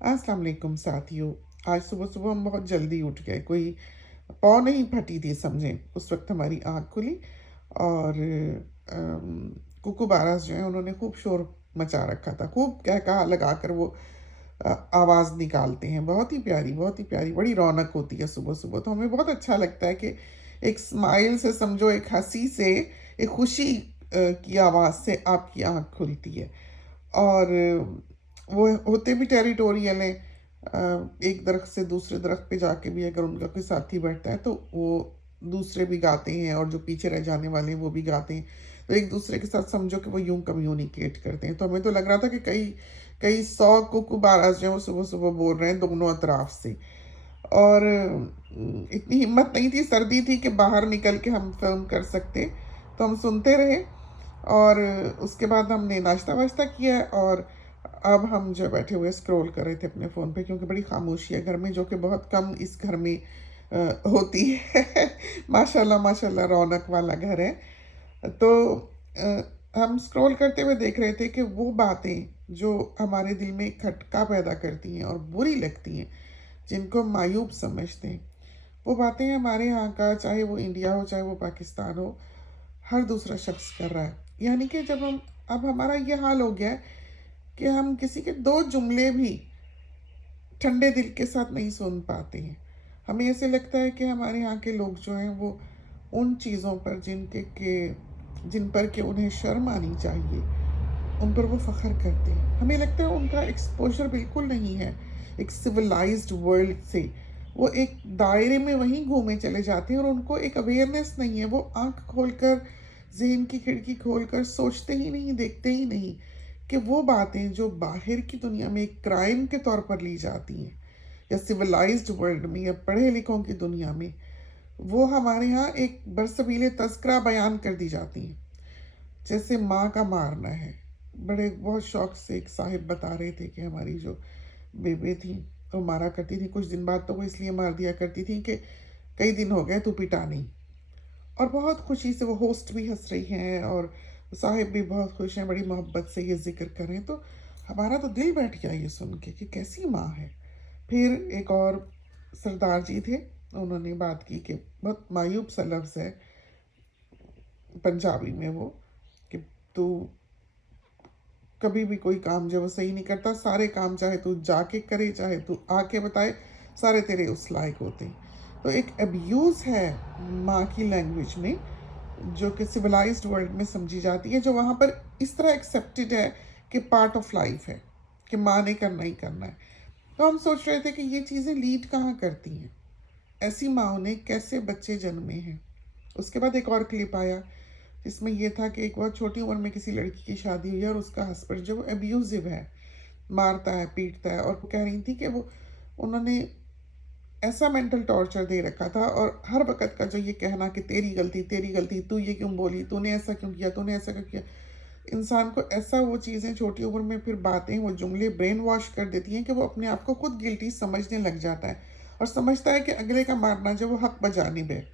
अस्सलाम वालेकुम साथियों। आज सुबह सुबह हम बहुत जल्दी उठ गए, कोई पौ नहीं फटी थी समझें, उस वक्त हमारी आँख खुली और कुकू बारास जो है उन्होंने खूब शोर मचा रखा था, खूब कह कहा लगा कर वो आवाज़ निकालते हैं, बहुत ही प्यारी, बड़ी रौनक होती है सुबह सुबह। तो हमें बहुत अच्छा लगता है कि एक स्माइल से समझो, एक हंसी से, एक खुशी की आवाज़ से आपकी आँख खुलती है। और वो होते भी टेरिटोरियल हैं। एक दरख्त से दूसरे दरख्त पे जाके भी अगर उनका कोई साथी बैठता है तो वो दूसरे भी गाते हैं, और जो पीछे रह जाने वाले हैं वो भी गाते हैं। तो एक दूसरे के साथ समझो कि वो यूं कम्युनिकेट करते हैं। तो हमें तो लग रहा था कि कई कई सौ कुकूबाराज जो हैं वो सुबह सुबह बोल रहे हैं दोनों अतराफ से। और इतनी हिम्मत नहीं थी, सर्दी थी कि बाहर निकल के हम फिल्म कर सकते। तो हम सुनते रहे, और उसके बाद हमने नाश्ता वाश्ता किया, और अब हम जो बैठे हुए स्क्रॉल कर रहे थे अपने फ़ोन पे, क्योंकि बड़ी खामोशी है घर में, जो कि बहुत कम इस घर में होती है। माशाल्लाह माशाल्लाह रौनक वाला घर है। तो हम स्क्रॉल करते हुए देख रहे थे कि वो बातें जो हमारे दिल में खटका पैदा करती हैं और बुरी लगती हैं, जिनको हम मायूब समझते हैं, वो बातें हमारे यहाँ का, चाहे वो इंडिया हो चाहे वो पाकिस्तान हो, हर दूसरा शख्स कर रहा है। यानी कि जब हम, अब हमारा ये हाल हो गया है कि हम किसी के दो जुमले भी ठंडे दिल के साथ नहीं सुन पाते हैं। हमें ऐसे लगता है कि हमारे यहाँ के लोग जो हैं वो उन चीज़ों पर जिन पर कि उन्हें शर्म आनी चाहिए, उन पर वो फ़ख्र करते हैं। हमें लगता है उनका एक्सपोज़र बिल्कुल नहीं है एक सिविलाइज्ड वर्ल्ड से। वो एक दायरे में वहीं घूमे चले जाते हैं, और उनको एक अवेयरनेस नहीं है। वो आँख खोलकर, ज़हन की खिड़की खोलकर सोचते ही नहीं, देखते ही नहीं कि वो बातें जो बाहर की दुनिया में एक क्राइम के तौर पर ली जाती हैं, या सिविलाइज्ड वर्ल्ड में या पढ़े लिखों की दुनिया में, वो हमारे यहाँ एक बरसबीले तज़किरा बयान कर दी जाती हैं। जैसे माँ का मारना है। बड़े बहुत शौक से एक साहिब बता रहे थे कि हमारी जो बेबे थी तो मारा करती थी, कुछ दिन बाद तो वो इसलिए मार दिया करती थी कि कई दिन हो गए तू पिटा नहीं। और बहुत खुशी से वो होस्ट भी हंस रही हैं, और साहिब भी बहुत खुश हैं, बड़ी मोहब्बत से ये जिक्र कर रहे हैं। तो हमारा तो दिल बैठ गया ये सुन के कि कैसी माँ है। फिर एक और सरदार जी थे, उन्होंने बात की कि बहुत मायूब सा लफ्ज़ है पंजाबी में वो, कि तू कभी भी कोई काम जो वो सही नहीं करता, सारे काम चाहे तू जाके करे चाहे तू आके बताए, सारे तेरे उस लायक होते हैं। तो एक अब्यूज़ है माँ की लैंग्वेज में, जो कि सिविलाइज्ड वर्ल्ड में समझी जाती है, जो वहाँ पर इस तरह एक्सेप्टेड है कि पार्ट ऑफ लाइफ है, कि माँ ने करना ही करना है। तो हम सोच रहे थे कि ये चीज़ें लीड कहाँ करती हैं, ऐसी माँओं ने कैसे बच्चे जन्मे हैं। उसके बाद एक और क्लिप आया जिसमें ये था कि एक बहुत छोटी उम्र में किसी लड़की की शादी हुई है, और उसका हस्बैंड जो एब्यूजिव है, मारता है पीटता है, और वो कह रही थी कि वो उन्होंने ऐसा मेंटल टॉर्चर दे रखा था, और हर वक्त का जो ये कहना कि तेरी गलती, तू ये क्यों बोली, तूने ऐसा क्यों किया, तूने ऐसा क्यों किया, इंसान को ऐसा वो चीज़ें छोटी उम्र में, फिर बातें, वो जुमले ब्रेन वॉश कर देती हैं कि वो अपने आप को खुद गिल्टी समझने लग जाता है, और समझता है कि अगले का मारना जो वो हक बजानिब है।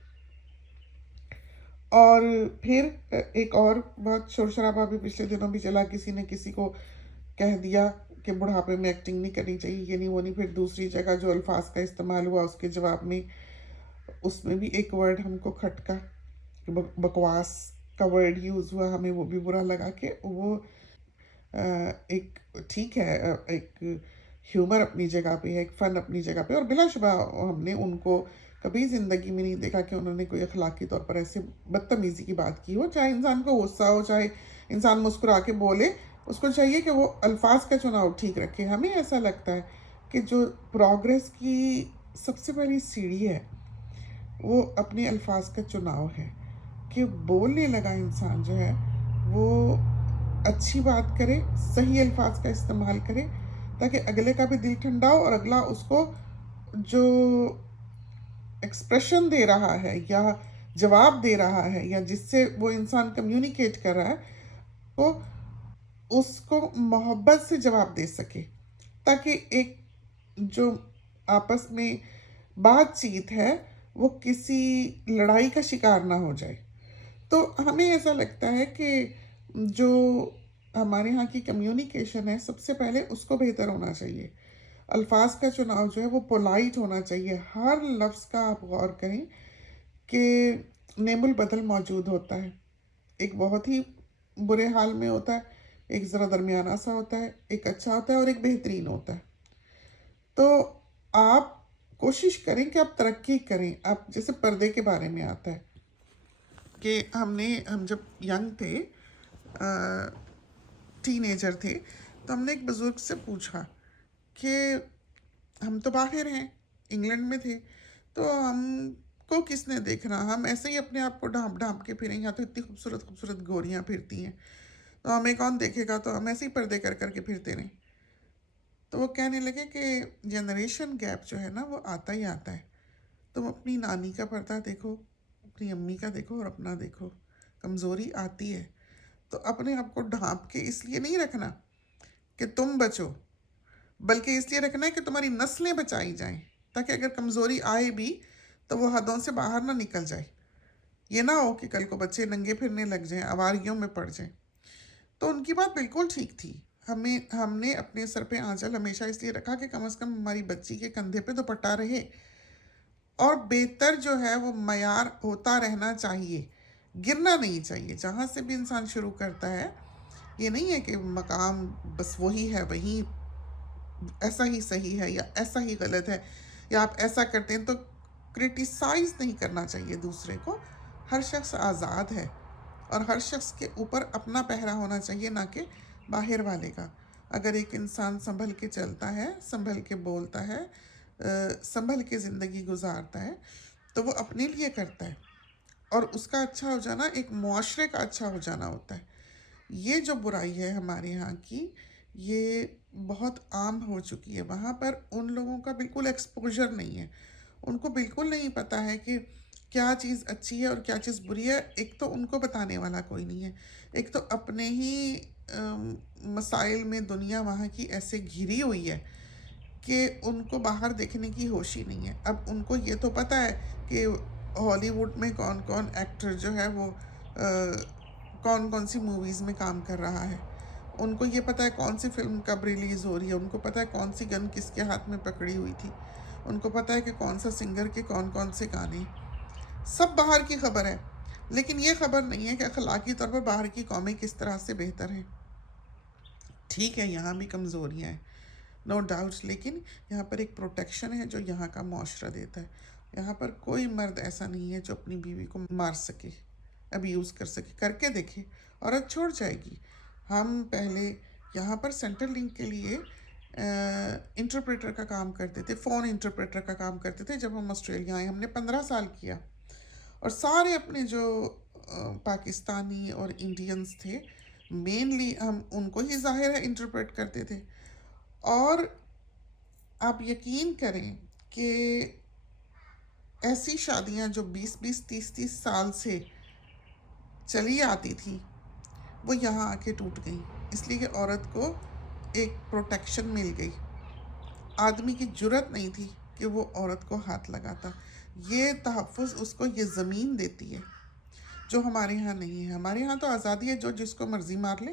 और फिर एक और बहुत शोर शराबा भी पिछले दिनों भी चला, किसी ने किसी को कह दिया कि बुढ़ापे में एक्टिंग नहीं करनी चाहिए, ये नहीं वो नहीं। फिर दूसरी जगह जो अल्फाज का इस्तेमाल हुआ उसके जवाब में, उसमें भी एक वर्ड हमको खटका, बकवास का वर्ड यूज़ हुआ, हमें वो भी बुरा लगा कि वो एक, ठीक है, एक ह्यूमर अपनी जगह पे है, एक फ़न अपनी जगह पे, और बिलाशुबा हमने उनको कभी ज़िंदगी में नहीं देखा कि उन्होंने कोई अखलाकी तौर पर ऐसे बदतमीज़ी की बात की हो। चाहे इंसान को गुस्सा हो, चाहे इंसान मुस्कुरा के बोले, उसको चाहिए कि वो अल्फाज का चुनाव ठीक रखे। हमें ऐसा लगता है कि जो प्रोग्रेस की सबसे बड़ी सीढ़ी है वो अपने अल्फाज का चुनाव है, कि बोलने लगा इंसान जो है वो अच्छी बात करे, सही अल्फाज का इस्तेमाल करे, ताकि अगले का भी दिल ठंडा हो, और अगला उसको जो एक्सप्रेशन दे रहा है या जवाब दे रहा है, या जिससे वो इंसान कम्युनिकेट कर रहा है, वो उसको मोहब्बत से जवाब दे सके, ताकि एक जो आपस में बातचीत है वो किसी लड़ाई का शिकार ना हो जाए। तो हमें ऐसा लगता है कि जो हमारे यहाँ की कम्युनिकेशन है, सबसे पहले उसको बेहतर होना चाहिए। الفاظ کا چناؤ جو ہے وہ پولائٹ ہونا چاہیے. ہر لفظ کا آپ غور کریں کہ نیم البدل موجود ہوتا ہے. ایک بہت ہی برے حال میں ہوتا ہے، ایک ذرا درمیانہ سا ہوتا ہے، ایک اچھا ہوتا ہے اور ایک بہترین ہوتا ہے. تو آپ کوشش کریں کہ آپ ترقی کریں. آپ جیسے پردے کے بارے میں آتا ہے کہ ہم جب ینگ تھے، ٹین ایجر تھے، تو ہم نے ایک بزرگ سے پوچھا کہ ہم تو باہر ہیں، انگلینڈ میں تھے، تو ہم کو کس نے دیکھنا، ہم ایسے ہی اپنے آپ کو ڈھانپ ڈھانپ کے پھریں. یہاں تو اتنی خوبصورت خوبصورت گوریاں پھرتی ہیں، تو ہمیں کون دیکھے گا، تو ہم ایسے ہی پردے کر کر کے پھرتے رہیں. تو وہ کہنے لگے کہ جنریشن گیپ جو ہے نا وہ آتا ہی آتا ہے. تم اپنی نانی کا پردہ دیکھو، اپنی امی کا دیکھو اور اپنا دیکھو. کمزوری آتی ہے تو اپنے آپ کو ڈھانپ کے اس لیے نہیں رکھنا کہ تم بچو، بلکہ اس لیے رکھنا ہے کہ تمہاری نسلیں بچائی جائیں، تاکہ اگر کمزوری آئے بھی تو وہ حدوں سے باہر نہ نکل جائے. یہ نہ ہو کہ کل کو بچے ننگے پھرنے لگ جائیں، آواریوں میں پڑ جائیں. تو ان کی بات بالکل ٹھیک تھی. ہم نے اپنے سر پہ آنچل ہمیشہ اس لیے رکھا کہ کم از کم ہماری بچی کے کندھے پہ دوپٹہ رہے، اور بہتر جو ہے وہ معیار ہوتا رہنا چاہیے، گرنا نہیں چاہیے. جہاں سے بھی انسان شروع کرتا ہے، یہ نہیں ہے کہ مقام بس وہی ہے، وہی ایسا ہی صحیح ہے یا ایسا ہی غلط ہے، یا آپ ایسا کرتے ہیں. تو کرٹیسائز نہیں کرنا چاہیے دوسرے کو. ہر شخص آزاد ہے اور ہر شخص کے اوپر اپنا پہرا ہونا چاہیے، نہ کہ باہر والے کا. اگر ایک انسان سنبھل کے چلتا ہے، سنبھل کے بولتا ہے، سنبھل کے زندگی گزارتا ہے، تو وہ اپنے لیے کرتا ہے، اور اس کا اچھا ہو جانا ایک معاشرے کا اچھا ہو جانا ہوتا ہے. یہ جو برائی ہے ہمارے یہاں کی، یہ بہت عام ہو چکی ہے. وہاں پر ان لوگوں کا بالکل ایکسپوجر نہیں ہے. ان کو بالکل نہیں پتہ ہے کہ کیا چیز اچھی ہے اور کیا چیز بری ہے. ایک تو ان کو بتانے والا کوئی نہیں ہے، ایک تو اپنے ہی مسائل میں دنیا وہاں کی ایسے گھری ہوئی ہے کہ ان کو باہر دیکھنے کی ہوش ہی نہیں ہے. اب ان کو یہ تو پتہ ہے کہ ہالی ووڈ میں کون کون ایکٹر جو ہے وہ کون کون سی موویز میں کام کر رہا ہے. ان کو یہ پتہ ہے کون سی فلم کب ریلیز ہو رہی ہے، ان کو پتہ ہے کون سی گن کس کے ہاتھ میں پکڑی ہوئی تھی، ان کو پتہ ہے کہ کون سا سنگر کے کون کون سے گانے. سب باہر کی خبر ہے، لیکن یہ خبر نہیں ہے کہ اخلاقی طور پر باہر کی قومیں کس طرح سے بہتر ہیں. ٹھیک ہے، یہاں بھی کمزوریاں ہیں، نو ڈاؤٹ، لیکن یہاں پر ایک پروٹیکشن ہے جو یہاں کا معاشرہ دیتا ہے. یہاں پر کوئی مرد ایسا نہیں ہے جو اپنی بیوی کو مار سکے، ابیوز کر سکے. کر کے دیکھے، عورت چھوڑ جائے گی. ہم پہلے یہاں پر سینٹرل لنک کے لیے انٹرپریٹر کا کام کرتے تھے، فون انٹرپریٹر کا کام کرتے تھے. جب ہم آسٹریلیا آئے، ہم نے 15 سال کیا، اور سارے اپنے جو پاکستانی اور انڈینز تھے، مینلی ہم ان کو ہی ظاہر ہے انٹرپریٹ کرتے تھے. اور آپ یقین کریں کہ ایسی شادیاں جو 20-20 30-30 سال سے چلی آتی تھی، وہ یہاں آ کے ٹوٹ گئیں، اس لیے کہ عورت کو ایک پروٹیکشن مل گئی. آدمی کی جرت نہیں تھی کہ وہ عورت کو ہاتھ لگاتا. یہ تحفظ اس کو یہ زمین دیتی ہے جو ہمارے ہاں نہیں ہے. ہمارے ہاں تو آزادی ہے، جو جس کو مرضی مار لے.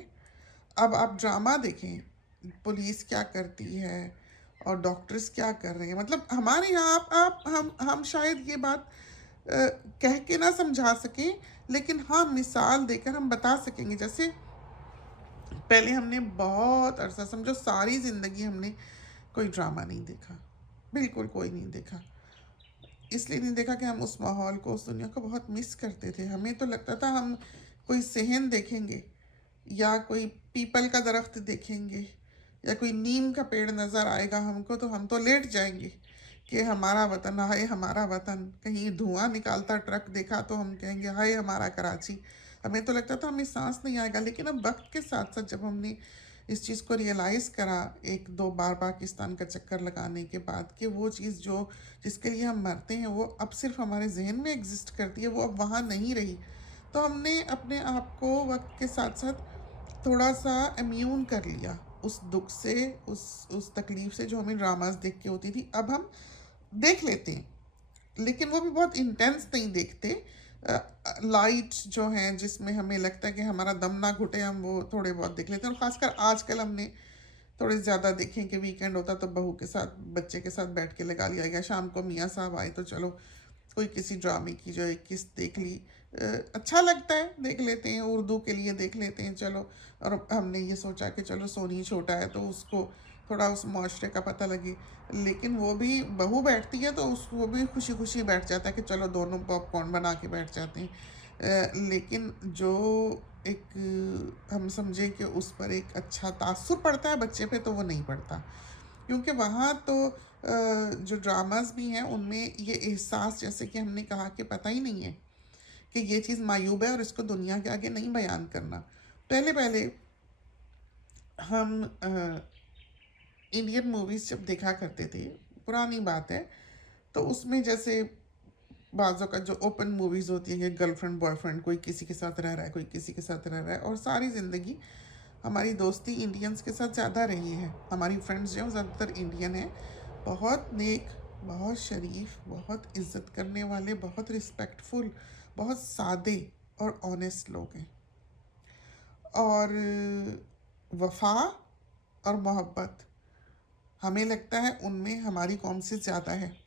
اب آپ ڈرامہ دیکھیں، پولیس کیا کرتی ہے اور ڈاکٹرز کیا کر رہے ہیں. مطلب ہمارے یہاں ہم شاید یہ بات کہہ کے نہ سمجھا سکیں، لیکن ہاں مثال دے کر ہم بتا سکیں گے. جیسے پہلے ہم نے بہت عرصہ، سمجھو ساری زندگی ہم نے کوئی ڈرامہ نہیں دیکھا، بالکل کوئی نہیں دیکھا. اس لیے نہیں دیکھا کہ ہم اس ماحول کو، اس دنیا کو بہت مس کرتے تھے. ہمیں تو لگتا تھا ہم کوئی صحن دیکھیں گے، یا کوئی پیپل کا درخت دیکھیں گے، یا کوئی نیم کا پیڑ نظر آئے گا ہم کو، تو ہم تو لیٹ جائیں گے کہ ہمارا وطن، ہائے ہمارا وطن. کہیں دھواں نکالتا ٹرک دیکھا تو ہم کہیں گے ہائے ہمارا کراچی. ہمیں تو لگتا تھا ہمیں سانس نہیں آئے گا. لیکن اب وقت کے ساتھ ساتھ جب ہم نے اس چیز کو ریئلائز کرا، 1-2 بار پاکستان کا چکر لگانے کے بعد، کہ وہ چیز جس کے لیے ہم مرتے ہیں وہ اب صرف ہمارے ذہن میں ایگزسٹ کرتی ہے، وہ اب وہاں نہیں رہی. تو ہم نے اپنے آپ کو وقت کے ساتھ ساتھ تھوڑا سا امیون کر لیا اس دکھ سے، اس تکلیف سے جو ہمیں ڈراماز دیکھ کے ہوتی تھی. اب ہم دیکھ لیتے ہیں، لیکن وہ بھی بہت انٹینس نہیں دیکھتے. لائٹ جو ہیں جس میں ہمیں لگتا ہے کہ ہمارا دم نہ گھٹے، ہم وہ تھوڑے بہت دیکھ لیتے ہیں. اور خاص کر آج کل ہم نے थोड़े ज़्यादा देखें कि वीकेंड होता तो बहू के साथ बच्चे के साथ बैठ के लगा लिया गया, शाम को मियाँ साहब आए तो चलो कोई किसी ड्रामे की जो एक किस्त देख ली, अच्छा लगता है, देख लेते हैं, उर्दू के लिए देख लेते हैं चलो। और हमने ये सोचा कि चलो सोनी छोटा है तो उसको थोड़ा उस माशरे का पता लगे, लेकिन वो भी बहू बैठती है तो उस वो भी खुशी खुशी बैठ जाता है कि चलो दोनों पॉपकॉर्न बना के बैठ जाते हैं। लेकिन जो एक हम समझे कि उस पर एक अच्छा तासुर पड़ता है बच्चे पे, तो वो नहीं पड़ता, क्योंकि वहाँ तो जो ड्रामाज भी हैं उनमें ये एहसास, जैसे कि हमने कहा, कि पता ही नहीं है कि ये चीज़ मायूब है और इसको दुनिया के आगे नहीं बयान करना। पहले पहले हम इंडियन मूवीज़ जब देखा करते थे, पुरानी बात है, तो उसमें जैसे बाज़ों का जो ओपन मूवीज़ होती है, गर्लफ्रेंड बॉयफ्रेंड, कोई किसी के साथ रह रहा है, कोई किसी के साथ रह रहा है, और सारी ज़िंदगी हमारी दोस्ती इंडियंस के साथ ज़्यादा रही है। हमारी फ्रेंड्स जो हैं ज़्यादातर इंडियन हैं, बहुत नेक, बहुत शरीफ, बहुत इज़्ज़त करने वाले, बहुत रिस्पेक्टफुल, बहुत सादे और ऑनेस्ट लोग हैं। और वफा और मोहब्बत हमें लगता है उनमें हमारी कौम से ज़्यादा है।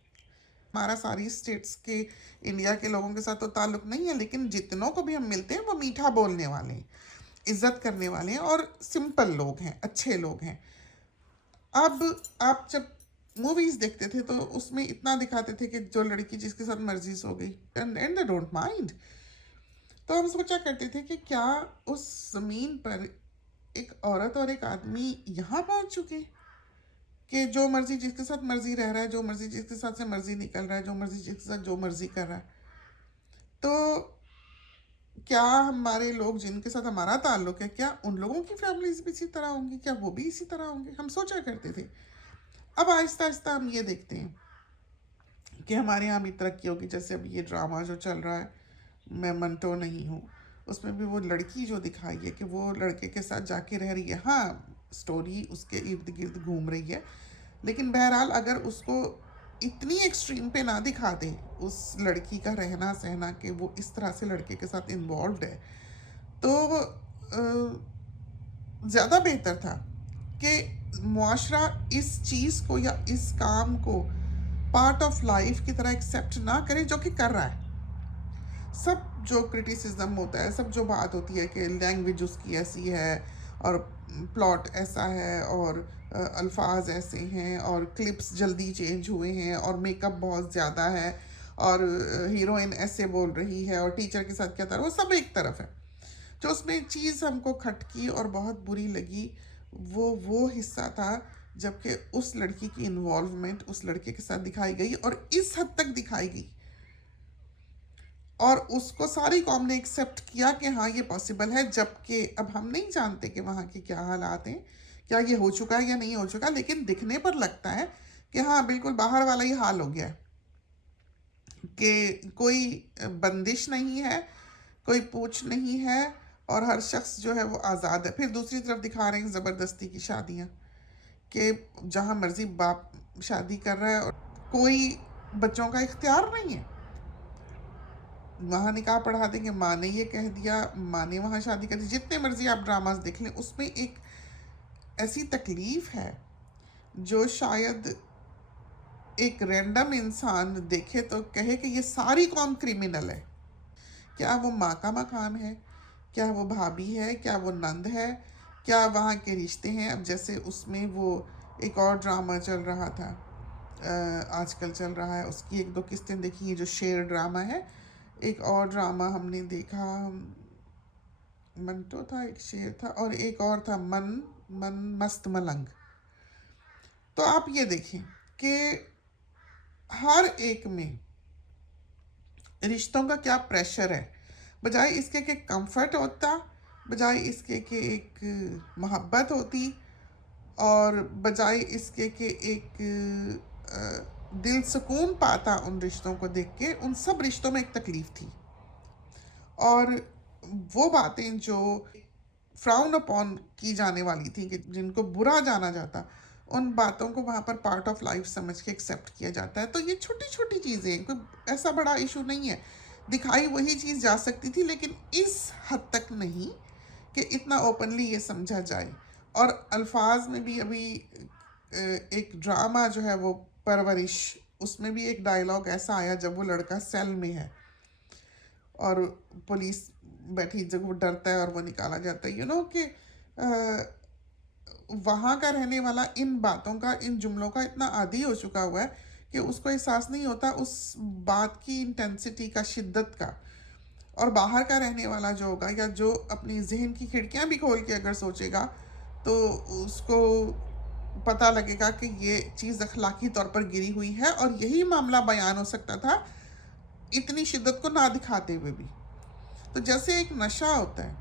हमारा सारी स्टेट्स के इंडिया के लोगों के साथ तो ताल्लुक़ नहीं है, लेकिन जितनों को भी हम मिलते हैं वो मीठा बोलने वाले हैं, इज़्ज़त करने वाले हैं और सिंपल लोग हैं, अच्छे लोग हैं। अब आप जब मूवीज़ देखते थे तो उसमें इतना दिखाते थे कि जो लड़की जिसके साथ मर्जी सो गई, एंड दे डोंट माइंड। तो हम सोचा करते थे कि क्या उस ज़मीन पर एक औरत और एक आदमी यहाँ पहुँच चुके कि जो मर्जी जिसके साथ मर्जी रह रहा है, जो मर्जी जिसके साथ से मर्जी निकल रहा है, जो मर्जी जिसके साथ जो मर्जी कर रहा है। तो क्या हमारे लोग जिनके साथ हमारा ताल्लुक़ है, क्या उन लोगों की फैमिलीज भी इसी तरह होंगी? क्या वो भी इसी तरह होंगे? हम सोचा करते थे। अब आहिस्ता आहिस्ता हम ये देखते हैं कि हमारे यहाँ भी तरक्की होगी। जैसे अब ये ड्रामा जो चल रहा है, मैं मंटो नहीं हूँ, उसमें भी वो लड़की जो दिखाई है कि वो लड़के के साथ जाके रह रही है। हाँ, स्टोरी उसके इर्द गिर्द घूम रही है, लेकिन बहरहाल अगर उसको इतनी एक्सट्रीम पे ना दिखा दे उस लड़की का रहना सहना कि वो इस तरह से लड़के के साथ इन्वॉल्व है, तो ज़्यादा बेहतर था कि मुआशरा इस चीज़ को या इस काम को पार्ट ऑफ लाइफ की तरह एक्सेप्ट ना करे, जो कि कर रहा है। सब जो क्रिटिसिज्म होता है, सब जो बात होती है कि लैंग्वेज उसकी ऐसी है और प्लॉट ऐसा है और अल्फाज ऐसे हैं और क्लिप्स जल्दी चेंज हुए हैं और मेकअप बहुत ज़्यादा है और हीरोइन ऐसे बोल रही है और टीचर के साथ क्या था, वो सब एक तरफ है। जो उसमें चीज़ हमको खटकी और बहुत बुरी लगी, वो हिस्सा था जबकि उस लड़की की इन्वॉल्वमेंट उस लड़के के साथ दिखाई गई और इस हद तक दिखाई गई, और उसको सारी कौम ने एक्सेप्ट किया कि हाँ ये पॉसिबल है। जबकि अब हम नहीं जानते कि वहाँ के क्या हालात हैं, क्या ये हो चुका है या नहीं हो चुका, लेकिन दिखने पर लगता है कि हाँ बिल्कुल बाहर वाला ही हाल हो गया है, कि कोई बंदिश नहीं है, कोई पूछ नहीं है और हर शख्स जो है वो आज़ाद है। फिर दूसरी तरफ दिखा रहे हैं ज़बरदस्ती की शादियाँ, कि जहाँ मर्जी बाप शादी कर रहा है और कोई बच्चों का इख्तियार नहीं है। वहाँ निकाह पढ़ा देंगे, माँ ने ये कह दिया, माँ ने वहाँ शादी कर दी। जितने मर्जी आप ड्रामास देख लें, उसमें एक ऐसी तकलीफ़ है जो शायद एक रैंडम इंसान देखे तो कहे कि ये सारी कौम क्रिमिनल है। क्या वो माँ का मकाम है, क्या वो भाभी है, क्या वो नंद है, क्या वहाँ के रिश्ते हैं। अब जैसे उसमें वो एक और ड्रामा चल रहा था, आजकल चल रहा है, उसकी एक दो किस्तें देखी, ये जो शेर ड्रामा है। एक और ड्रामा हमने देखा, मंटो था, एक शेर था और एक और था मन मस्त मलंग। तो आप ये देखें कि हर एक में रिश्तों का क्या प्रेशर है, बजाय इसके कि कंफर्ट होता, बजाय इसके कि एक मोहब्बत होती, और बजाय इसके कि एक दिल सुकून पाता उन रिश्तों को देख के। उन सब रिश्तों में एक तकलीफ़ थी, और वो बातें जो फ्राउन अपॉन की जाने वाली थी, कि जिनको बुरा जाना जाता, उन बातों को वहाँ पर पार्ट ऑफ लाइफ समझ के एक्सेप्ट किया जाता है। तो ये छोटी छोटी चीज़ें, कोई ऐसा बड़ा इशू नहीं है। दिखाई वही चीज़ जा सकती थी, लेकिन इस हद तक नहीं कि इतना ओपनली ये समझा जाए। اور الفاظ میں بھی ابھی ایک ڈرامہ جو ہے وہ پرورش، اس میں بھی ایک ڈائلاگ ایسا آیا جب وہ لڑکا سیل میں ہے اور پولیس بیٹھی، جب وہ ڈرتا ہے اور وہ نکالا جاتا ہے، کہ وہاں کا رہنے والا ان باتوں کا، ان جملوں کا اتنا عادی ہو چکا ہوا ہے کہ اس کو احساس نہیں ہوتا اس بات کی انٹینسٹی کا، شدت کا. اور باہر کا رہنے والا جو ہوگا، یا جو اپنی ذہن کی کھڑکیاں بھی کھول کے اگر سوچے گا، تو اس کو پتہ لگے گا کہ یہ چیز اخلاقی طور پر گری ہوئی ہے، اور یہی معاملہ بیان ہو سکتا تھا اتنی شدت کو نہ دکھاتے ہوئے بھی. تو جیسے ایک نشہ ہوتا ہے،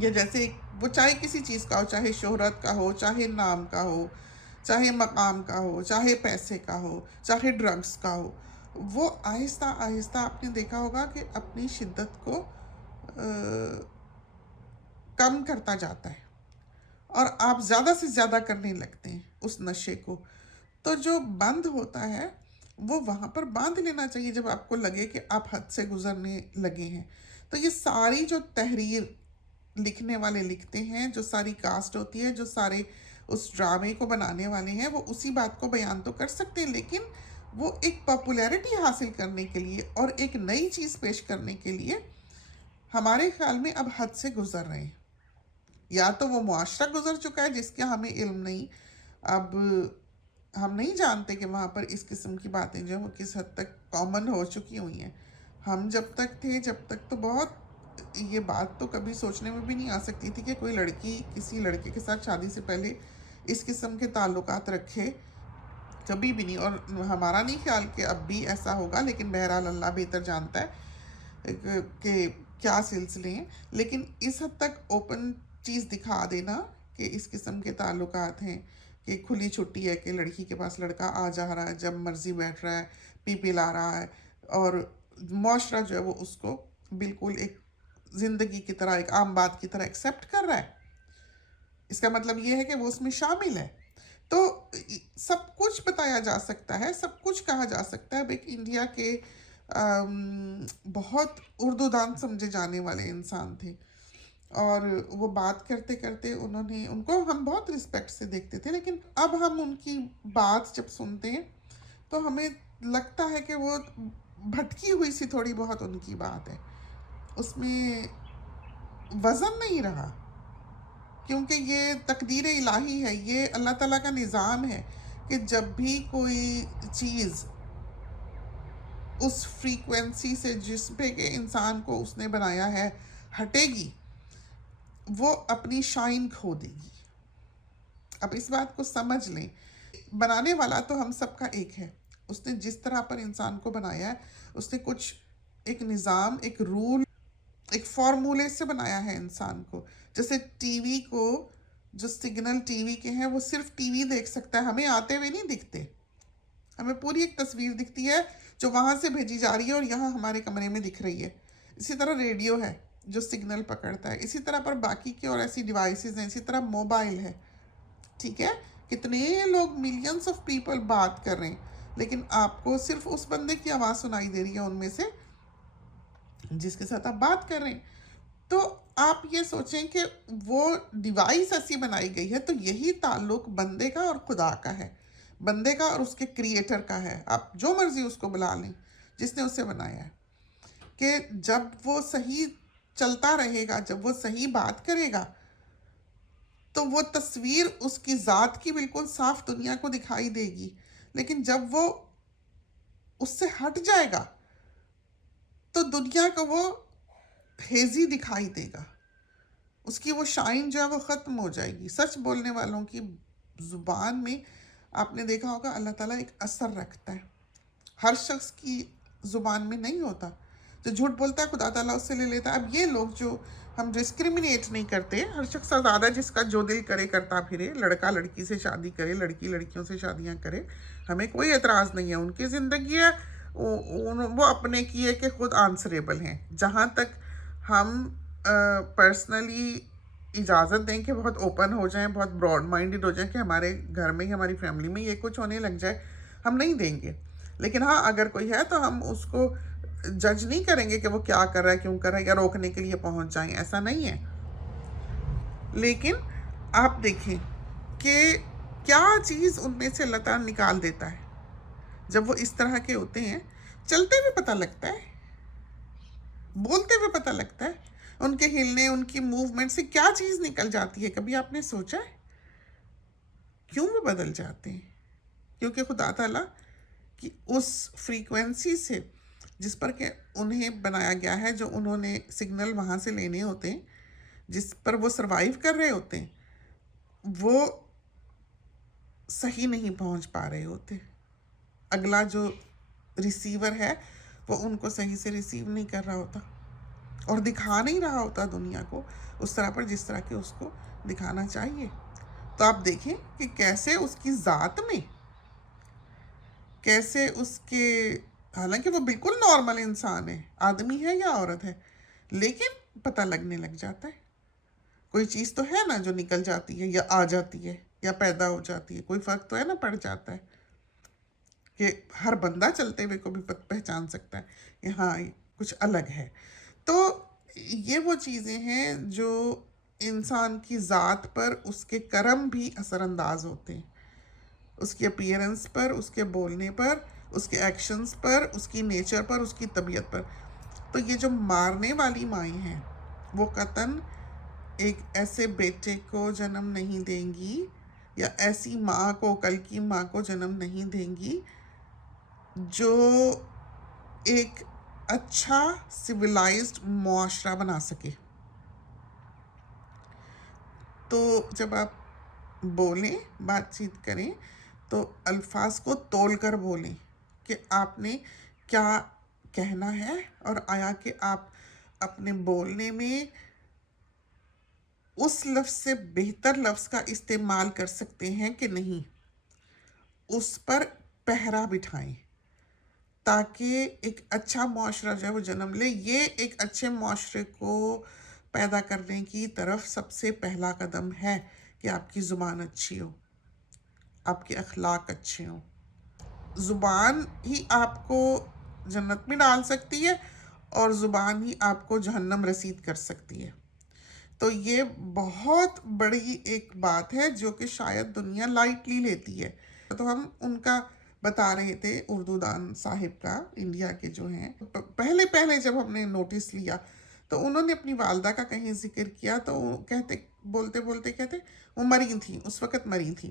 یا جیسے وہ چاہے کسی چیز کا ہو، چاہے شہرت کا ہو، چاہے نام کا ہو، چاہے مقام کا ہو، چاہے پیسے کا ہو، چاہے ڈرگس کا ہو، وہ آہستہ آہستہ آپ نے دیکھا ہوگا کہ اپنی شدت کو کم کرتا جاتا ہے، اور آپ زیادہ سے زیادہ کرنے لگتے ہیں اس نشے کو. تو جو بند ہوتا ہے وہ وہاں پر باندھ لینا چاہیے جب آپ کو لگے کہ آپ حد سے گزرنے لگے ہیں. تو یہ ساری جو تحریر لکھنے والے لکھتے ہیں، جو ساری کاسٹ ہوتی ہے، جو سارے اس ڈرامے کو بنانے والے ہیں، وہ اسی بات کو بیان تو کر سکتے ہیں، لیکن وہ ایک پاپولیرٹی حاصل کرنے کے لیے اور ایک نئی چیز پیش کرنے کے لیے ہمارے خیال میں اب حد سے گزر رہے ہیں. یا تو وہ معاشرہ گزر چکا ہے جس کا ہمیں علم نہیں، اب ہم نہیں جانتے کہ وہاں پر اس قسم کی باتیں جو ہیں وہ کس حد تک کامن ہو چکی ہوئی ہیں. ہم جب تک تھے، جب تک تو بہت، یہ بات تو کبھی سوچنے میں بھی نہیں آ سکتی تھی کہ کوئی لڑکی کسی لڑکے کے ساتھ شادی سے پہلے اس قسم کے تعلقات رکھے، کبھی بھی نہیں. اور ہمارا نہیں خیال کہ اب بھی ایسا ہوگا، لیکن بہرحال اللہ بہتر جانتا ہے کہ کیا سلسلے ہیں. لیکن اس حد تک اوپن چیز دکھا دینا کہ اس قسم کے تعلقات ہیں، کہ کھلی چھٹی ہے، کہ لڑکی کے پاس لڑکا آ جا رہا ہے، جب مرضی بیٹھ رہا ہے، پی لا رہا ہے، اور معاشرہ جو ہے وہ اس کو بالکل ایک زندگی کی طرح، ایک عام بات کی طرح ایکسیپٹ کر رہا ہے. اس کا مطلب یہ ہے کہ وہ اس میں شامل ہے. تو سب کچھ بتایا جا سکتا ہے، سب کچھ کہا جا سکتا ہے. ایک انڈیا کے بہت اردو دان سمجھے جانے والے انسان تھے، اور وہ بات کرتے کرتے ان کو ہم بہت رسپیکٹ سے دیکھتے تھے، لیکن اب ہم ان کی بات جب سنتے ہیں تو ہمیں لگتا ہے کہ وہ بھٹکی ہوئی سی تھوڑی بہت ان کی بات ہے، اس میں وزن نہیں رہا. کیونکہ یہ تقدیر الہی ہے، یہ اللہ تعالیٰ کا نظام ہے کہ جب بھی کوئی چیز اس فریکوینسی سے جس پہ کہ انسان کو اس نے بنایا ہے ہٹے گی، وہ اپنی شائن کھو دے گی. اب اس بات کو سمجھ لیں، بنانے والا تو ہم سب کا ایک ہے. اس نے جس طرح پر انسان کو بنایا ہے، اس نے کچھ ایک نظام، ایک رول، ایک فارمولے سے بنایا ہے انسان کو. جیسے ٹی وی کو، جو سگنل ٹی وی کے ہیں وہ صرف ٹی وی دیکھ سکتا ہے، ہمیں آتے ہوئے نہیں دکھتے، ہمیں پوری ایک تصویر دکھتی ہے جو وہاں سے بھیجی جا رہی ہے اور یہاں ہمارے کمرے میں دکھ رہی ہے. اسی طرح ریڈیو ہے جو سگنل پکڑتا ہے، اسی طرح پر باقی کی اور ایسی ڈیوائسز ہیں، اسی طرح موبائل ہے. ٹھیک ہے، کتنے لوگ، ملینز آف پیپل بات کر رہے ہیں، لیکن آپ کو صرف اس بندے کی آواز سنائی دے رہی ہے ان میں سے جس کے ساتھ آپ بات کر رہے ہیں. تو آپ یہ سوچیں کہ وہ ڈیوائس ایسی بنائی گئی ہے، تو یہی تعلق بندے کا اور خدا کا ہے، بندے کا اور اس کے کریٹر کا ہے. آپ جو مرضی اس کو بلا لیں، جس نے اسے بنایا ہے، کہ جب وہ صحیح چلتا رہے گا، جب وہ صحیح بات کرے گا، تو وہ تصویر اس کی ذات کی بالکل صاف دنیا کو دکھائی دے گی. لیکن جب وہ اس سے ہٹ جائے گا تو دنیا کو وہ ہیزی دکھائی دے گا، اس کی وہ شائن جو ہے وہ ختم ہو جائے گی. سچ بولنے والوں کی زبان میں آپ نے دیکھا ہوگا اللہ تعالیٰ ایک اثر رکھتا ہے، ہر شخص کی زبان میں نہیں ہوتا. جو جھوٹ بولتا ہے خدا تعالیٰ اس سے لے لیتا ہے. اب یہ لوگ جو ہم ڈسکریمنیٹ نہیں کرتے، ہر شخص آزاد ہے، جس کا جو دل کرے کرتا پھرے، لڑکا لڑکی سے شادی کرے، لڑکی لڑکیوں سے شادیاں کرے، ہمیں کوئی اعتراض نہیں ہے. ان کی زندگی ہے، وہ اپنے کیے کہ خود آنسریبل ہیں. جہاں تک ہم پرسنلی اجازت دیں کہ بہت اوپن ہو جائیں، بہت براڈ مائنڈڈ ہو جائیں کہ ہمارے گھر میں ہی، ہماری فیملی میں یہ کچھ ہونے لگ جائے، ہم نہیں دیں گے. لیکن ہاں، اگر کوئی ہے تو ہم اس کو جج نہیں کریں گے کہ وہ کیا کر رہا ہے، کیوں کر رہا ہے، یا روکنے کے لیے پہنچ جائیں، ایسا نہیں ہے. لیکن آپ دیکھیں کہ کیا چیز ان میں سے اللہ تعالیٰ نکال دیتا ہے جب وہ اس طرح کے ہوتے ہیں. چلتے ہوئے پتہ لگتا ہے, بولتے ہوئے پتہ لگتا ہے, ان کے ہلنے, ان کی موومنٹ سے کیا چیز نکل جاتی ہے. کبھی آپ نے سوچا ہے کیوں وہ بدل جاتے ہیں؟ کیونکہ خدا تعالیٰ کی اس فریکوینسی سے جس پر کہ انہیں بنایا گیا ہے, جو انہوں نے سگنل وہاں سے لینے ہوتے ہیں, جس پر وہ سروائیو کر رہے ہوتے ہیں, وہ صحیح نہیں پہنچ پا رہے ہوتے. اگلا جو ریسیور ہے وہ ان کو صحیح سے ریسیو نہیں کر رہا ہوتا اور دکھا نہیں رہا ہوتا دنیا کو اس طرح پر جس طرح کہ اس کو دکھانا چاہیے. تو آپ دیکھیں کہ کیسے اس کی ذات میں, کیسے اس کے, حالانکہ وہ بالکل نارمل انسان ہے, آدمی ہے یا عورت ہے, لیکن پتہ لگنے لگ جاتا ہے. کوئی چیز تو ہے نا جو نکل جاتی ہے یا آ جاتی ہے یا پیدا ہو جاتی ہے, کوئی فرق تو ہے نا پڑ جاتا ہے کہ ہر بندہ چلتے ہوئے کو بھی پہچان سکتا ہے کہ ہاں کچھ الگ ہے. تو یہ وہ چیزیں ہیں جو انسان کی ذات پر اس کے کرم بھی اثر انداز ہوتے ہیں, اس کی اپیرنس پر, اس کے بولنے پر, اس کے ایکشنز پر, اس کی نیچر پر, اس کی طبیعت پر. تو یہ جو مارنے والی مائیں ہیں وہ قطعاً ایک ایسے بیٹے کو جنم نہیں دیں گی یا ایسی ماں کو, کل کی ماں کو جنم نہیں دیں گی جو ایک اچھا سویلائزڈ معاشرہ بنا سکے. تو جب آپ بولیں, بات چیت کریں, تو الفاظ کو تول کر بولیں کہ آپ نے کیا کہنا ہے, اور آیا کہ آپ اپنے بولنے میں اس لفظ سے بہتر لفظ کا استعمال کر سکتے ہیں کہ نہیں, اس پر پہرا بٹھائیں تاکہ ایک اچھا معاشرہ جو ہے وہ جنم لے. یہ ایک اچھے معاشرے کو پیدا کرنے کی طرف سب سے پہلا قدم ہے کہ آپ کی زبان اچھی ہو, آپ کے اخلاق اچھے ہوں. زبان ہی آپ کو جنت میں ڈال سکتی ہے اور زبان ہی آپ کو جہنم رسید کر سکتی ہے. تو یہ بہت بڑی ایک بات ہے جو کہ شاید دنیا لائٹلی لیتی ہے. تو ہم ان کا بتا رہے تھے, اردو دان صاحب کا, انڈیا کے جو ہیں, پہلے جب ہم نے نوٹس لیا تو انہوں نے اپنی والدہ کا کہیں ذکر کیا تو کہتے, بولتے کہتے وہ مری تھیں, اس وقت مری تھیں.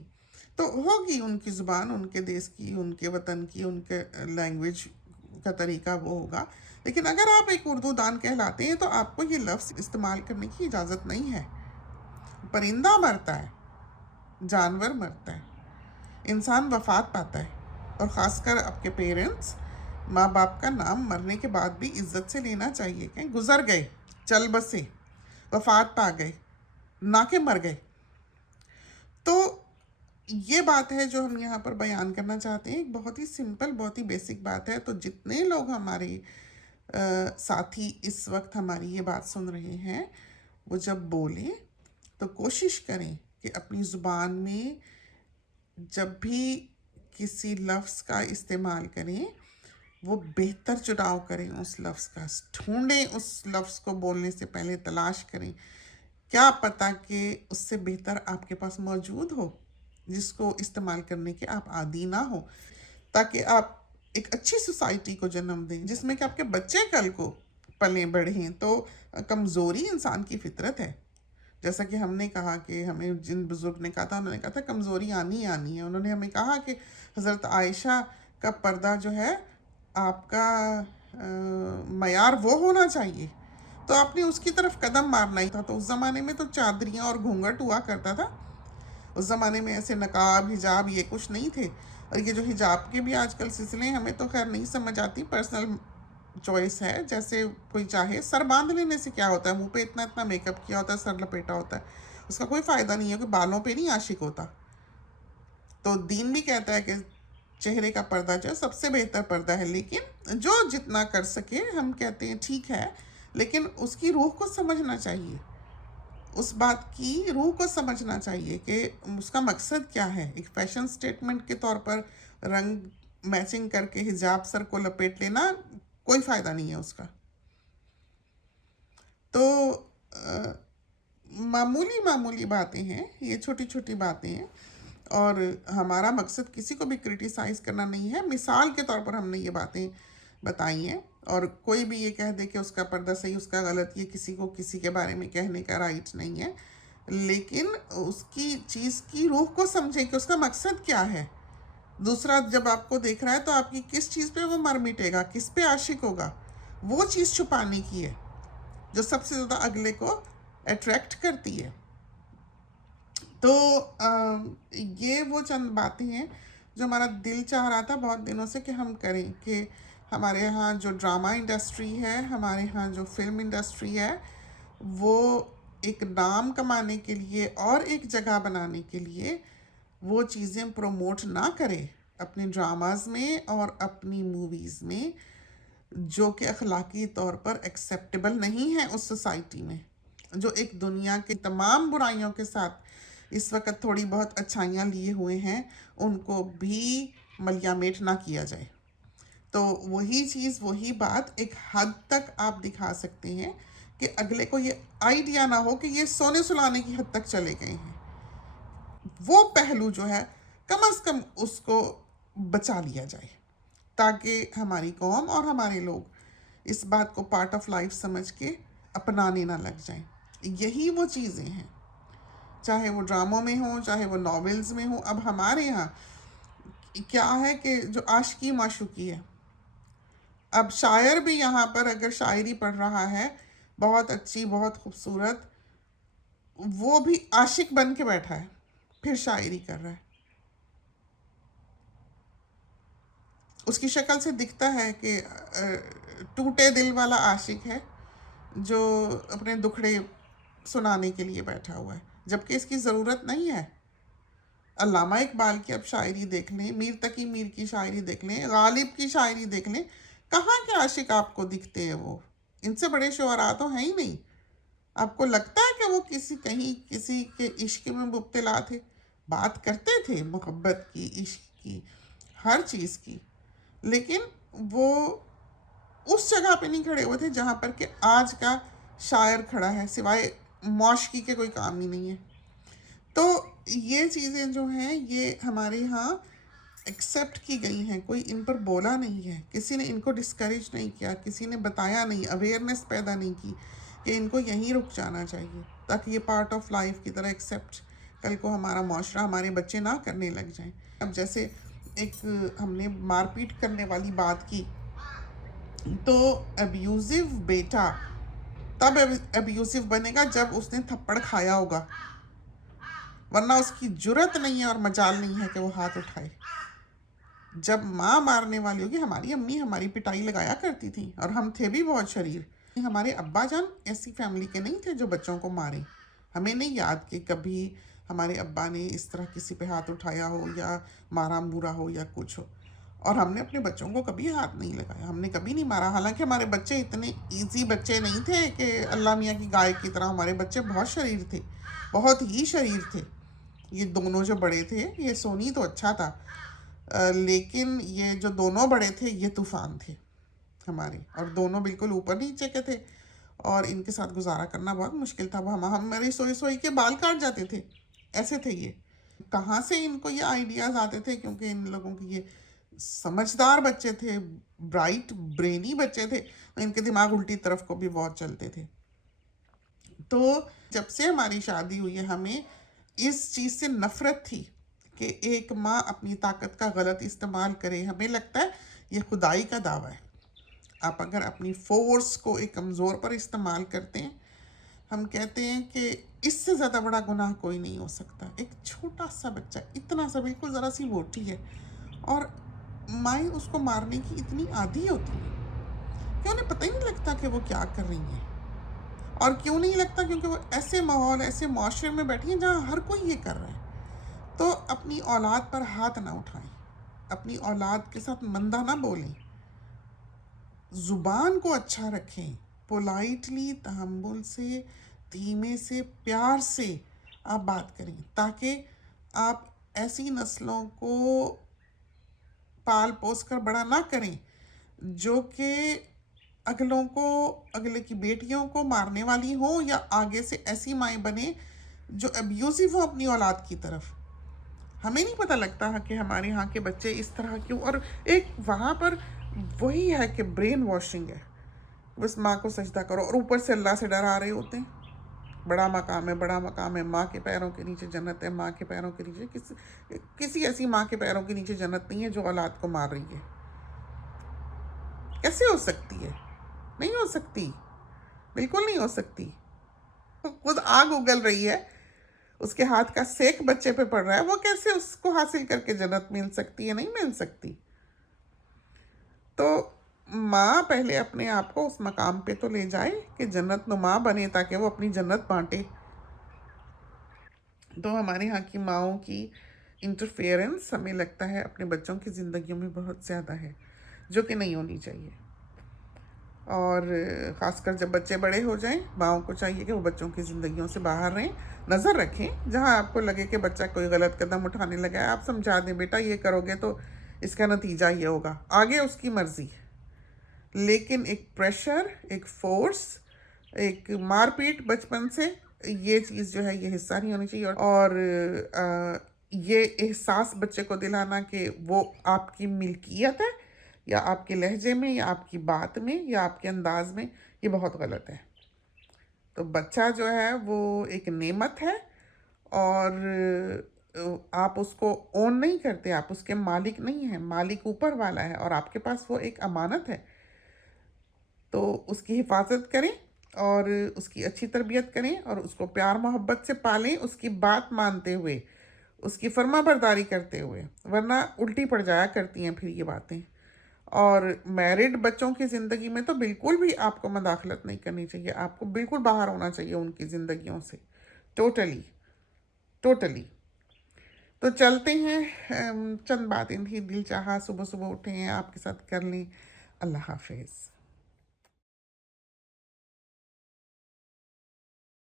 تو ہوگی ان کی زبان, ان کے دیس کی, ان کے وطن کی, ان کے لینگویج کا طریقہ وہ ہوگا, لیکن اگر آپ ایک اردو دان کہلاتے ہیں تو آپ کو یہ لفظ استعمال کرنے کی اجازت نہیں ہے. پرندہ مرتا ہے, جانور مرتا ہے, انسان وفات پاتا ہے, اور خاص کر آپ کے پیرنٹس, ماں باپ کا نام مرنے کے بعد بھی عزت سے لینا چاہیے کہ گزر گئے, چل بسے, وفات پا گئے, نہ کہ مر گئے. تو یہ بات ہے جو ہم یہاں پر بیان کرنا چاہتے ہیں, ایک بہت ہی سمپل, بہت ہی بیسک بات ہے. تو جتنے لوگ ہمارے ساتھی اس وقت ہماری یہ بات سن رہے ہیں, وہ جب بولیں تو کوشش کریں کہ اپنی زبان میں جب بھی کسی لفظ کا استعمال کریں وہ بہتر چناؤ کریں اس لفظ کا, ڈھونڈیں اس لفظ کو بولنے سے پہلے, تلاش کریں, کیا پتہ کہ اس سے بہتر آپ کے پاس موجود ہو جس کو استعمال کرنے کے آپ عادی نہ ہو, تاکہ آپ ایک اچھی سوسائٹی کو جنم دیں جس میں کہ آپ کے بچے کل کو پلیں بڑھیں. تو کمزوری انسان کی فطرت ہے, جیسا کہ ہم نے کہا کہ ہمیں جن بزرگ نے کہا تھا, انہوں نے کہا تھا کمزوری آنی ہے. انہوں نے ہمیں کہا کہ حضرت عائشہ کا پردہ جو ہے آپ کا معیار وہ ہونا چاہیے, تو آپ نے اس کی طرف قدم مارنا ہی تھا. تو اس زمانے میں تو چادریاں اور گھونگھٹ ہوا کرتا تھا, اس زمانے میں ایسے نقاب, حجاب یہ کچھ نہیں تھے. اور یہ جو حجاب کے بھی آج کل سلسلے ہیں, ہمیں تو خیر نہیں سمجھ آتی, پرسنل چوائس ہے, جیسے کوئی چاہے. سر باندھ لینے سے کیا ہوتا ہے, منہ پہ اتنا میک اپ کیا ہوتا ہے, سر لپیٹا ہوتا ہے, اس کا کوئی فائدہ نہیں ہے, کہ بالوں پہ نہیں عاشق ہوتا. تو دین بھی کہتا ہے کہ چہرے کا پردہ جو ہے سب سے بہتر پردہ ہے, لیکن جو جتنا کر سکے ہم کہتے ہیں ٹھیک ہے, لیکن اس کی روح کو سمجھنا چاہیے, اس بات کی روح کو سمجھنا چاہیے کہ اس کا مقصد کیا ہے. ایک فیشن سٹیٹمنٹ کے طور پر رنگ میچنگ کر کے حجاب سر کو لپیٹ لینا کوئی فائدہ نہیں ہے اس کا. تو मामूली मामूली बातें हैं, ये छोटी छोटी बातें हैं, और हमारा मकसद किसी को भी क्रिटिसाइज करना नहीं है, मिसाल के तौर पर हमने ये बातें बताई हैं। और कोई भी ये कह दे कि उसका पर्दा सही उसका गलत, ये किसी को किसी के बारे में कहने का राइट नहीं है, लेकिन उसकी चीज़ की रूह को समझें कि उसका मकसद क्या है। दूसरा जब आपको देख रहा है तो आपकी किस चीज़ पे वो मर मिटेगा, किस पे आशिक होगा, वो चीज़ छुपाने की है जो सबसे ज़्यादा अगले को अट्रैक्ट करती है। तो ये वो चंद बातें हैं जो हमारा दिल चाह रहा था बहुत दिनों से कि हम करें, कि हमारे यहाँ जो ड्रामा इंडस्ट्री है, हमारे यहाँ जो फिल्म इंडस्ट्री है, वो एक नाम कमाने के लिए और एक जगह बनाने के लिए वो चीज़ें प्रमोट ना करे अपने ड्रामाज में और अपनी मूवीज़ में, जो कि अखलाकी तौर पर एक्सेप्टेबल नहीं है उस सोसाइटी में, जो एक दुनिया की तमाम बुराइयों के साथ इस वक्त थोड़ी बहुत अच्छाइयाँ लिए हुए हैं, उनको भी मलियामेट ना किया जाए। तो वही चीज़ वही बात एक हद तक आप दिखा सकते हैं कि अगले को ये आइडिया ना हो कि ये सोने सुलाने की हद तक चले गए हैं। वो पहलू जो है कम से कम उसको बचा लिया जाए, ताकि हमारी कौम और हमारे लोग इस बात को पार्ट ऑफ लाइफ समझ के अपनाने ना लग जाएं। यही वो चीज़ें हैं, चाहे वो ड्रामों में हो, चाहे वो नॉवेल्स में हो। अब हमारे यहाँ क्या है कि जो आशिकी माशूकी है, अब शायर भी यहाँ पर अगर शायरी पढ़ रहा है बहुत अच्छी बहुत खूबसूरत, वो भी आशिक बन के बैठा है, फिर शायरी कर रहा है। उसकी शक्ल से दिखता है कि टूटे दिल वाला आशिक है जो अपने दुखड़े सुनाने के लिए बैठा हुआ है, जबकि इसकी ज़रूरत नहीं है। अल्लामा इकबाल की अब शायरी देख लें, मीर तकी मीर की शायरी देख लें, गालिब की शायरी देख लें, कहाँ के आशिक आपको दिखते हैं? वो इनसे बड़े शुअरा तो हैं ही नहीं। आपको लगता है कि वो कहीं किसी के इश्क में मुब्तला थे? बात करते थे मोहब्बत की, इश्क की, हर चीज़ की, लेकिन वो उस जगह पे नहीं खड़े हुए थे जहाँ पर कि आज का शायर खड़ा है, सिवाय मौशकी के कोई काम ही नहीं है। तो ये चीज़ें जो हैं ये हमारे यहाँ एक्सेप्ट की गई हैं, कोई इन पर बोला नहीं है, किसी ने इनको डिस्करेज नहीं किया, किसी ने बताया नहीं, अवेयरनेस पैदा नहीं की कि इनको यहीं रुक जाना चाहिए, ताकि ये पार्ट ऑफ लाइफ की तरह एक्सेप्ट कल को हमारा माशरा, हमारे बच्चे ना करने लग जाएं। अब जैसे एक हमने मारपीट करने वाली बात की, तो अब्यूज़िव बेटा तब अब्यूज़िव बनेगा जब उसने थप्पड़ खाया होगा, वरना उसकी जुर्रत नहीं है और मजाल नहीं है कि वो हाथ उठाए। जब माँ मारने वाली होगी, हमारी अम्मी हमारी पिटाई लगाया करती थी और हम थे भी बहुत शरीर। हमारे अब्बा जान ऐसी फैमिली के नहीं थे जो बच्चों को मारे। हमें नहीं याद कि कभी हमारे अब्बा ने इस तरह किसी पे हाथ उठाया हो या मारा मुरा हो या कुछ हो, और हमने अपने बच्चों को कभी हाथ नहीं लगाया, हमने कभी नहीं मारा। हालांकि हमारे बच्चे इतने ईजी बच्चे नहीं थे कि अल्लाह मियाँ की गाय की तरह, हमारे बच्चे बहुत शरीर थे, बहुत ही शरीर थे। ये दोनों जो बड़े थे, ये सोनी तो अच्छा था, लेकिन ये जो दोनों बड़े थे ये तूफ़ान थे हमारे, और दोनों बिल्कुल ऊपर नीचे के थे, और इनके साथ गुजारा करना बहुत मुश्किल था। वो हमारे सोई सोई के बाल काट जाते थे, ऐसे थे ये। कहाँ से इनको ये आइडियाज़ आते थे? क्योंकि इन लोगों की ये समझदार बच्चे थे, ब्राइट ब्रेनी बच्चे थे, तो इनके दिमाग उल्टी तरफ को भी बहुत चलते थे। तो जब से हमारी शादी हुई है, हमें इस चीज़ से नफ़रत थी कि एक माँ अपनी ताकत का गलत इस्तेमाल करे। हमें लगता है ये खुदाई का दावा है। आप अगर अपनी फोर्स को एक कमज़ोर पर इस्तेमाल करते हैं, हम कहते हैं कि इससे ज़्यादा बड़ा गुनाह कोई नहीं हो सकता। एक छोटा सा बच्चा, इतना सा, बिल्कुल ज़रा सी बोटी है, और माएँ उसको मारने की इतनी आदी होती हैं कि उन्हें पता ही नहीं लगता कि वो क्या कर रही हैं। और क्यों नहीं लगता? क्योंकि वो ऐसे माहौल, ऐसे माशरे में बैठी हैं जहाँ हर कोई ये कर रहा है। तो अपनी औलाद पर हाथ ना उठाएं, अपनी औलाद के साथ मंदा ना बोलें, ज़ुबान को अच्छा रखें, पोलाइटली, तहम्मुल से, धीमे से, प्यार से आप बात करें, ताकि आप ऐसी नस्लों को पाल पोस कर बड़ा ना करें जो कि अगलों को, अगले की बेटियों को मारने वाली हो, या आगे से ऐसी माएँ बने जो अब्यूसिव हो अपनी औलाद की तरफ। हमें नहीं पता लगता है कि हमारे यहाँ के बच्चे इस तरह क्यों, और एक वहाँ पर वही है कि ब्रेन वॉशिंग है, बस माँ को सजदा करो, और ऊपर से अल्लाह से डरा रहे होते हैं। बड़ा मकाम है, बड़ा मकाम है, माँ के पैरों के नीचे जन्नत है, माँ के पैरों के नीचे किसी ऐसी माँ के पैरों के नीचे जन्नत नहीं है जो औलाद को मार रही है। कैसे हो सकती है? नहीं हो सकती, बिल्कुल नहीं हो सकती। खुद आग उगल रही है, उसके हाथ का सेक बच्चे पे पड़ रहा है, वो कैसे उसको हासिल करके जन्नत मिल सकती है? नहीं मिल सकती। तो माँ पहले अपने आप को उस मकाम पे तो ले जाए कि जन्नत नुमा बने, ताकि वो अपनी जन्नत बांटे। तो हमारे यहाँ की माँओं की इंटरफेरेंस हमें लगता है अपने बच्चों की ज़िंदगियों में बहुत ज़्यादा है, जो कि नहीं होनी चाहिए। और ख़ासकर जब बच्चे बड़े हो जाएं, माँओं को चाहिए कि वो बच्चों की ज़िंदगियों से बाहर रहें, नज़र रखें। जहाँ आपको लगे कि बच्चा कोई गलत कदम उठाने लगा है, आप समझा दें, बेटा ये करोगे तो इसका नतीजा ये होगा, आगे उसकी मर्ज़ी। लेकिन एक प्रेशर, एक फोर्स, एक मारपीट बचपन से, ये चीज़ जो है ये हिस्सा नहीं होनी चाहिए। और ये एहसास बच्चे को दिलाना कि वो आपकी मिल्कियत है, या आपके लहजे में, या आपकी बात में, या आपके अंदाज में, ये बहुत गलत है। तो बच्चा जो है वो एक नेमत है, और आप उसको ओन नहीं करते, आप उसके मालिक नहीं हैं। मालिक ऊपर वाला है, और आपके पास वो एक अमानत है। तो उसकी हिफाजत करें, और उसकी अच्छी तरबियत करें, और उसको प्यार मोहब्बत से पालें, उसकी बात मानते हुए, उसकी फर्मा बरदारी करते हुए, वरना उल्टी पड़ जाया करती हैं फिर ये बातें। और मैरिड बच्चों की ज़िंदगी में तो बिल्कुल भी आपको मदाखलत नहीं करनी चाहिए, आपको बिल्कुल बाहर होना चाहिए उनकी ज़िंदगियों से, टोटली टोटली। तो चलते हैं, चंद बातें थी दिल चाहा सुबह सुबह उठे हैं आपके साथ कर लें। अल्लाह हाफिज़।